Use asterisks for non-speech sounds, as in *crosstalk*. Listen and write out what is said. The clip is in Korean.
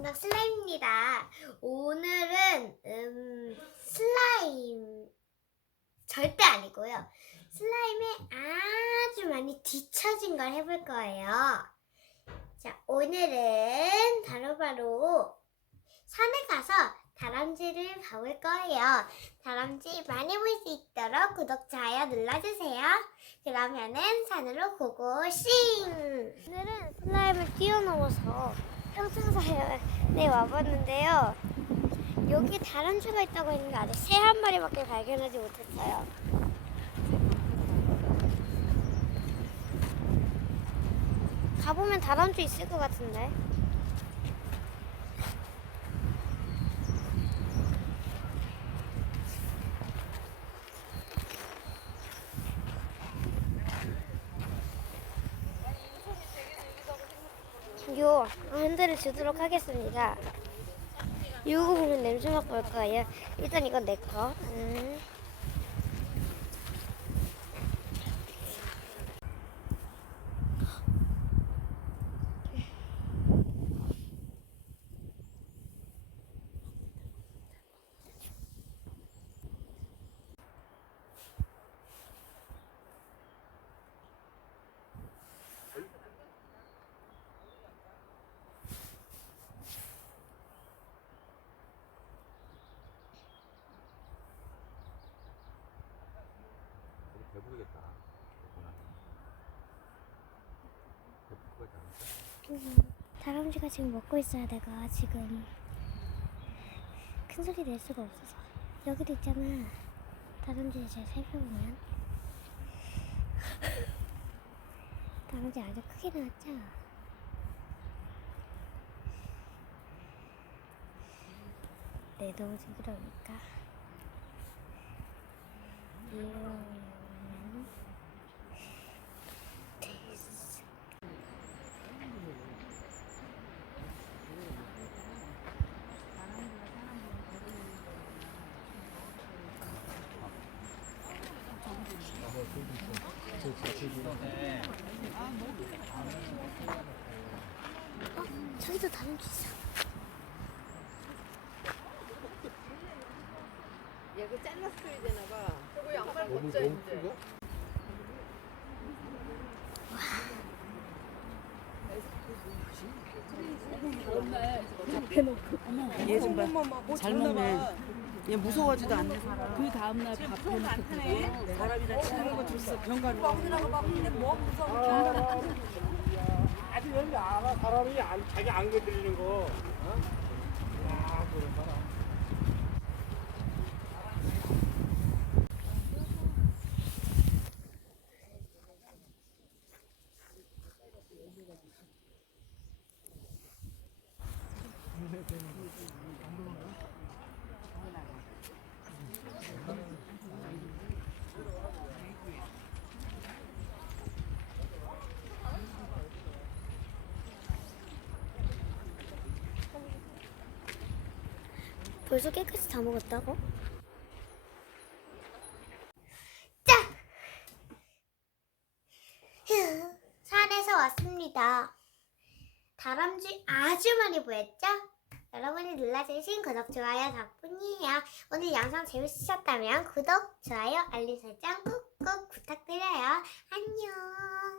건강 슬라임입니다. 오늘은 음 슬라임 절대 아니고요. 슬라임에 아주 많이 뒤처진 걸 해볼 거예요. 자, 오늘은 바로 바로 산에 가서 다람쥐를 봐볼 거예요. 다람쥐 많이 볼 수 있도록 구독, 좋아요 눌러주세요. 그러면은 산으로 고고싱! 오늘은 슬라임을 뛰어넘어서 평상사에 와봤는데요. 여기 다람쥐가 있다고 했는데 아직 새 한 마리밖에 발견하지 못했어요. 가보면 다람쥐 있을 것 같은데. 요 핸들을 주도록 하겠습니다. 이거 보면 냄새 맡볼 거예요. 일단 이건 내 거. 음. 않을까? 다람쥐가 지금 먹고 있어야 내가 지금 큰 소리 낼 수가 없어서. 여기도 있잖아. 다람쥐 잘 살펴보면 *laughs* 다람쥐 아주 크게 나왔죠? 네 너무 징그러우니까 어, 저기도 다람쥐 있어 얘그 잘랐어야 되나 봐. 저거 양말 벗자 이제. 얘좀 봐. 잘 먹네. 얘 무서워하지도 않네. 사람. 그 다음날 밥 해놓고 사람이랑 치는 거 줬어. 병가루. 아주 여기 알아 사람이 안, 자기 안 건드리는 거. 어? 야, 그런 사람. 벌써 깨끗이 다 먹었다고? 짠! 휴, 산에서 왔습니다. 다람쥐 아주 많이 보였죠? 여러분이 눌러주신 구독, 좋아요 덕분이에요. 오늘 영상 재밌으셨다면 구독, 좋아요, 알림 설정 꾹꾹 부탁드려요. 안녕!